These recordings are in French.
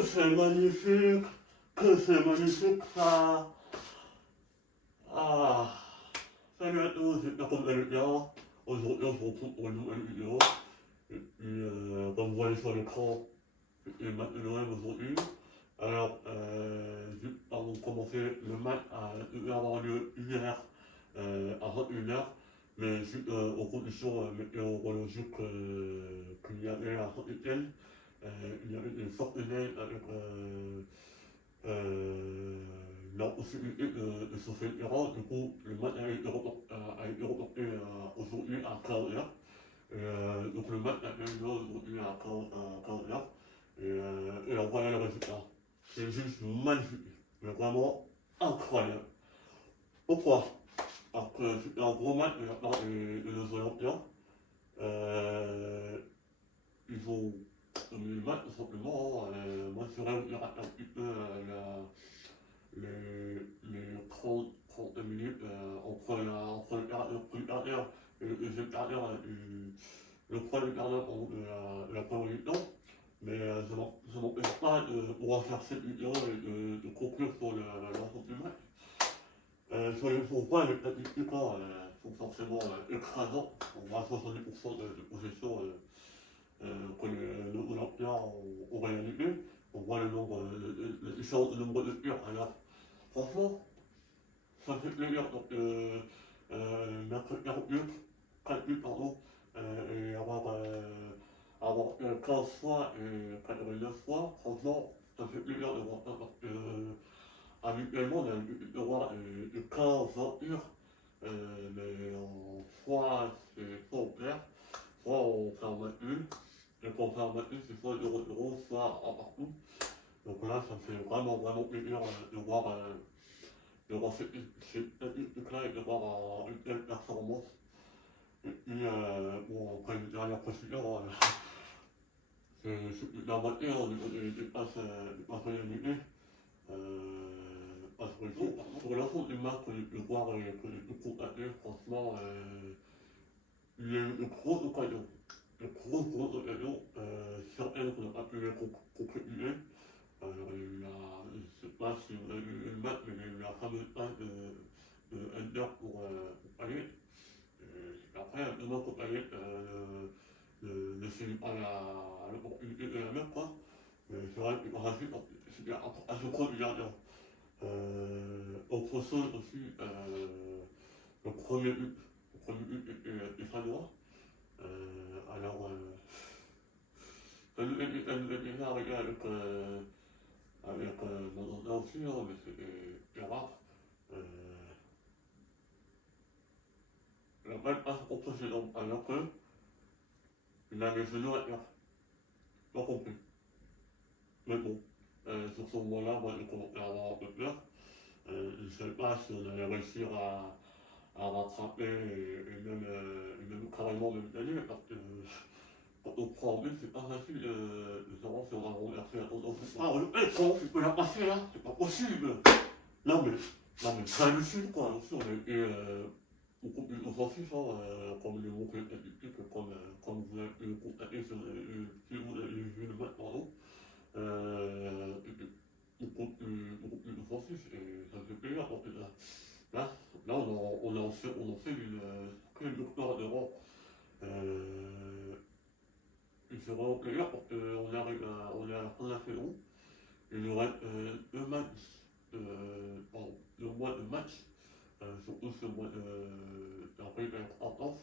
c'est magnifique, que c'est magnifique ça. Ah, salut à tous, j'espère que vous allez bien. Aujourd'hui, on se retrouve pour une nouvelle vidéo. Et puis, comme vous voyez sur l'écran, c'est le match de Noël aujourd'hui. Alors, juste avant de commencer, le match devait avoir lieu hier à 21h. Mais suite aux conditions météorologiques qu'il y avait à Saint-Étienne, il y avait une forte neige avec la possibilité de sauver le terrain. Du coup, le match a été reporté aujourd'hui à 15h. Donc le match a été lieu aujourd'hui à 15h. Et on voit le résultat. C'est juste magnifique. Mais vraiment incroyable. Pourquoi? Parce que c'était un gros match de la part des deux Olympiens. Euh, Ils ont dominé le match tout simplement. Moi, je dirais qu'il y aura un petit peu les 30 minutes entre le premier quart et le deuxième quart le premier quart d'heure de la première mi-temps. Mais ça m'empêche pas de pouvoir faire cette vidéo et de conclure sur l'ensemble du match. Sur les points, les statistiques sont forcément écrasants. On voit 70% de possession que les Olympiens ont réalisé. On voit le différence de nombre de tirs. Alors, franchement, ça me fait plaisir. Donc, mettre 40 buts, 4 buts, pardon, et avoir 15 fois et 89 fois, franchement, ça me fait plaisir de voir ça parce que habituellement, on a l'habitude de voir les 15 tirs, mais en soit c'est soit on perd, soit on fait un match nul. Et quand on fait un match nul, c'est soit 0-0, soit un partout. Donc là, ça me fait vraiment, vraiment plaisir de voir cette équipe-là et de voir une telle performance. Et puis, bon, après une dernière précision, c'est la moitié au niveau des passes réalisées. Sur l'ensemble des matchs que j'ai pu voir et que j'ai pu constater, franchement, il y a eu de grosses occasions. De grosses occasions. Certaines qu'on n'a pas pu les concrétiser. Je ne sais pas si vous avez vu le match, mais il y a eu la fameuse passe de Ender pour Payet. Après, demain pour Payet ne saisit pas l'opportunité de la même, quoi. Mais c'est vrai que par la suite, c'était à ce point du gardien. Autre chose aussi, le premier but était Fanois. Alors, ça nous est déjà arrivé avec Mandanda aussi, hein, mais c'était rare. La balle passe au précédent, alors qu'il avait genoux à terre. Pas compris. Mais bon, sur ce moment-là, moi j'ai commencé à avoir un peu peur. Je ne sais pas si on allait réussir à rattraper et même carrément de gagner, parce que quand on prend en but, c'est pas facile de savoir si on va renverser la tendance. Ah, comment tu peux la passer là? C'est pas possible! Non mais, non mais c'est hallucinant quoi, aussi on a été beaucoup plus offensif, hein, comme le montre les statistiques, comme vous avez pu le constater si vous avez vu le match, pardon. Beaucoup plus offensif et ça me fait plaisir parce que là on en fait une victoire de rang. Il fait vraiment plaisir parce on est à la fin de la saison. Il nous reste deux mois de match, surtout ce mois d'avril va être intense.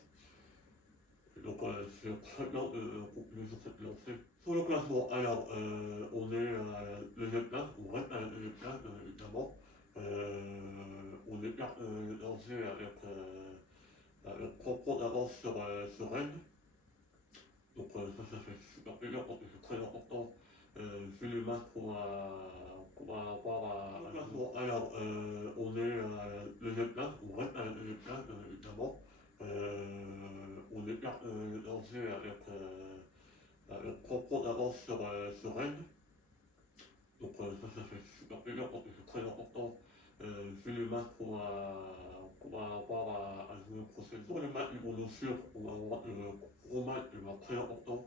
Et donc c'est très bien de continuer sur cette lancée. Sur le classement, alors on est à la deuxième place, on reste à la deuxième place évidemment. On est lancé avec 3 points d'avance sur Rennes. Donc ça fait super plaisir parce que c'est très important vu les matchs qu'on va avoir à classement. Alors on est à la deuxième place, on reste à la deuxième place évidemment. On est lancé avec 3 points d'avance sur Rennes. Donc ça fait super plaisir parce que c'est très important vu les matchs qu'on va avoir à jouer prochainement. Sur les matchs ils vont nous suivre, on va avoir de gros matchs très importants.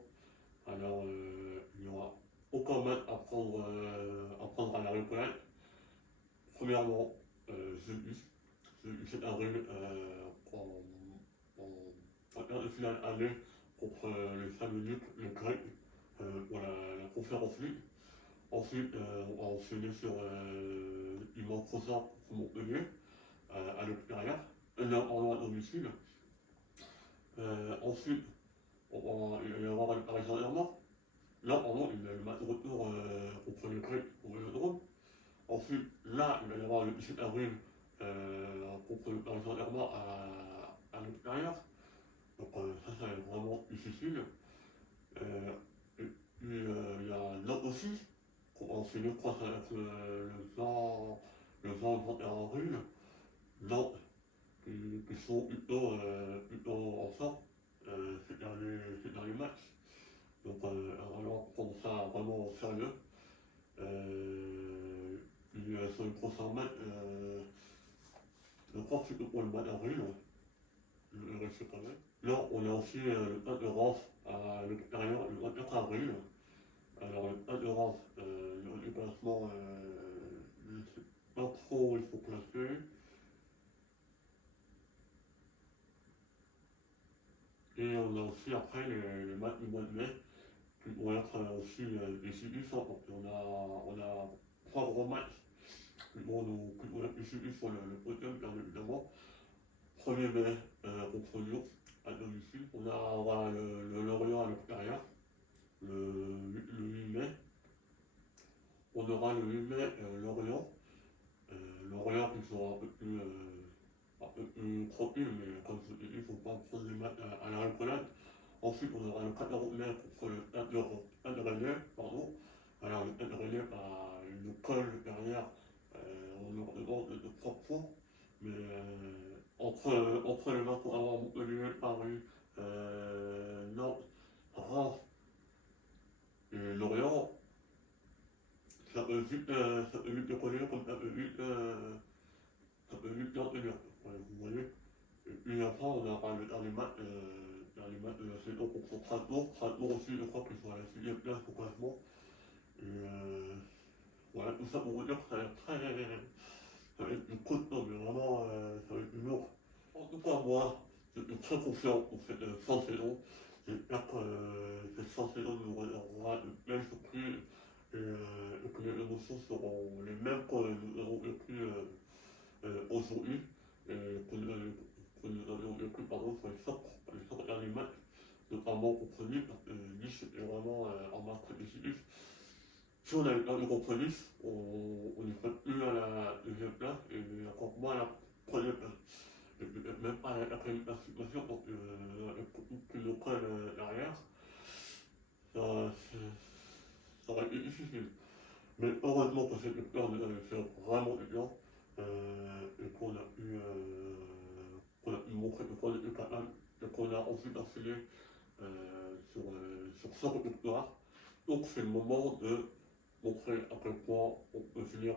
Alors il y aura aucun mal à prendre à la reconnaître. Premièrement, j'ai eu cet avril en quart de finale aller contre les 5 minutes, le grec, pour la conférence League. Ensuite, on a enchaîné sur une manque croissant pour Montpellier, à l'extérieur, en domicile. Ensuite, il va y avoir le Paris Saint-Germain. Là, pardon, il y a le match de retour contre le grec pour le Vélodrome. Ensuite, là, il va y avoir le 17 avril contre le Paris Saint-Germain à l'extérieur. Donc ça, c'est vraiment difficile. Et puis, il y a Nantes aussi, qu'on va enchaîner, je crois, avec le 20 avril. Nantes, qui sont plutôt en forme ces derniers matchs. Donc, alors, on prend ça vraiment au sérieux. Puis, sur les prochains matchs, je crois que c'est pour le mois d'avril, le reste quand même. Là, on a aussi le Stade de Reims à l'extérieur le 24 avril. Alors, le Stade de Reims, le déplacement, je ne sais pas trop où il faut placer. Et on a aussi après les matchs du mois de mai qui vont être aussi décisifs, hein, parce qu'on a 3 gros matchs qui vont être décisifs sur le podium, bien évidemment. 1er mai contre Lyon à domicile. On aura le Lorient à l'extérieur le 8 mai. On aura le 8 mai Lorient. Lorient qui sera un peu plus tranquille, mais comme je te dis, il ne faut pas prendre les matchs à la rigolade. Ensuite, on aura le 14 mai contre le Stade de Rennais, pardon. Alors, le Stade de Rennais, il nous colle derrière, on leur demande de 3 points. Mais entre les matchs pour avoir Montpellier, Paris, Nantes, Reims et Lorient, ça peut vite décoller comme ça peut vite bien tenir. Ouais, vous voyez. Et puis après, on aura le dernier match de la saison contre Strasbourg. Strasbourg aussi, je crois qu'ils sont à la 6ème place au classement. Et voilà, tout ça pour vous dire que ça va être une côte, non, mais vraiment, ça va être une lourde. En tout cas, moi, je suis très confiant pour cette fin de saison. J'espère que cette fin de saison nous réservera de belles surprises et que les émotions seront les mêmes que nous avons vécues aujourd'hui et que nous avions vécu sur les 5 derniers matchs, notamment contre Nice, parce que Nice était vraiment un match très décisif. Si on avait perdu contre Nice, on n'y serait plus à la deuxième place et encore moins à la première place. Et peut-être même pas à la quatrième participation parce que l'équipe qui nous prenne derrière, ça, ça aurait été difficile. Mais heureusement que cette victoire nous avait fait vraiment du bien et qu'on a pu montrer que qu'on était capable et qu'on a ensuite affilé sur 5 victoires. Donc c'est le moment de montrer à quel point on peut finir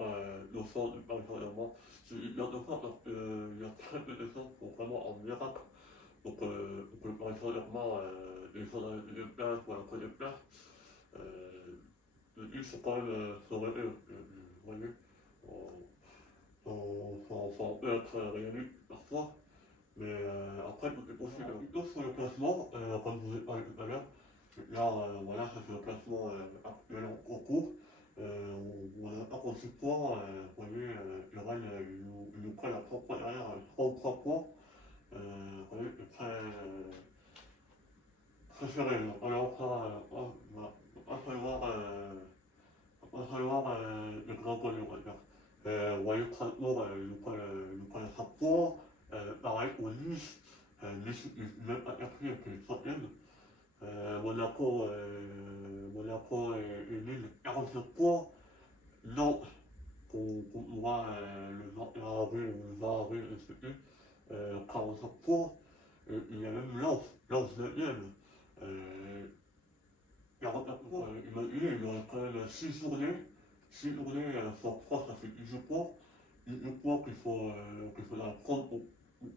nos sorts du Paris Saint-Germain. C'est bien de ça parce qu'il y a très peu de chances pour vraiment un miracle. Donc que le Paris Saint-Germain descende à la deuxième place ou à la première place. Le but c'est quand même se relever. Vous voyez, ça peut être réaliste parfois. Mais après, tout est possible. Plutôt sur le classement, comme je vous ai parlé tout à l'heure, là, voilà, ça c'est le classement actuel en cours. On n'a pas compté de points. Vous voyez, le Rennes, il nous prennent à 3 points derrière, 33 points. Vous voyez, c'est très serré. Alors, va falloir le grand connu, on va dire. Vous voyez, Strasbourg, nous prennent 5 points. Pareil pour Nice. Nice n'est même pas quatrième, qui est 5ème. Monaco et Lille, 47 points. Nantes, qu'on voit le 21 avril ou le 20 avril, je ne sais plus, 45 points. Et il y a même Lens 9ème, 44 points. Imaginez, il y aurait quand même 6 journées. 6 journées sur 3, ça fait 18 points. 18 points qu'il faudra prendre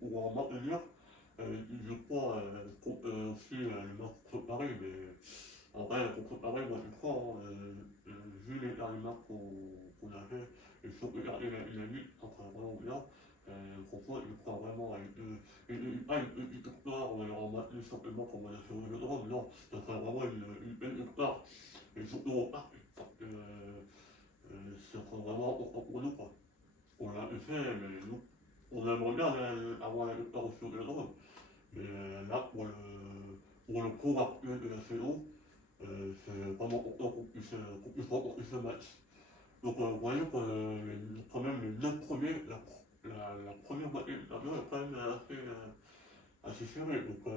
pour en maintenir. Je crois qu'on peut aussi le mettre préparé, mais En vrai, pour préparer, moi je crois, vu les derniers matchs qu'on a fait, et surtout regarder la lutte entre vraiment bien, franchement, il croit vraiment à pas une petite victoire, on va leur en battre simplement comme on a fait au Vélodrome, non, ça sera vraiment une belle victoire, et surtout au parc, parce que ça sera vraiment important pour nous, quoi. On l'a fait, mais nous, on aimerait bien avoir la victoire aussi au Vélodrome, mais là, pour le cours actuel de la saison, c'est vraiment important qu'on puisse remporter ce match. Donc vous voyez que quand même les 9 premiers, la première moitié du tableau est quand même assez serrée. Donc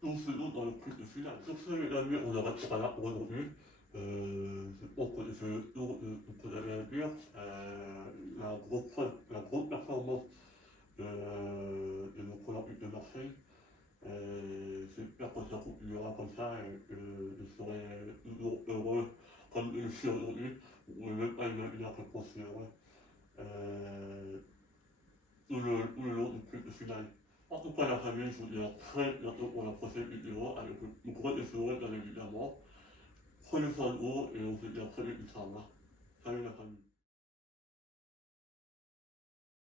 tout se joue dans le plus de finale. Sur ce, les amis, on arrêtera là pour aujourd'hui. Je pense que c'est le tour de ce que j'avais à dire. La grosse performance de nos Olympiques de Marseille. J'espère que ça continuera comme ça et que je serai toujours heureux comme je le suis aujourd'hui. Vous pouvez même pas imaginer à quel point je suis heureux. Euh, tout le long du clip final. En tout cas, la famille, je vous dis à très bientôt pour la prochaine vidéo avec une grosse sourire, bien évidemment. Prenez soin de vous et on se dit à très vite, Inch'Allah. Salut la famille.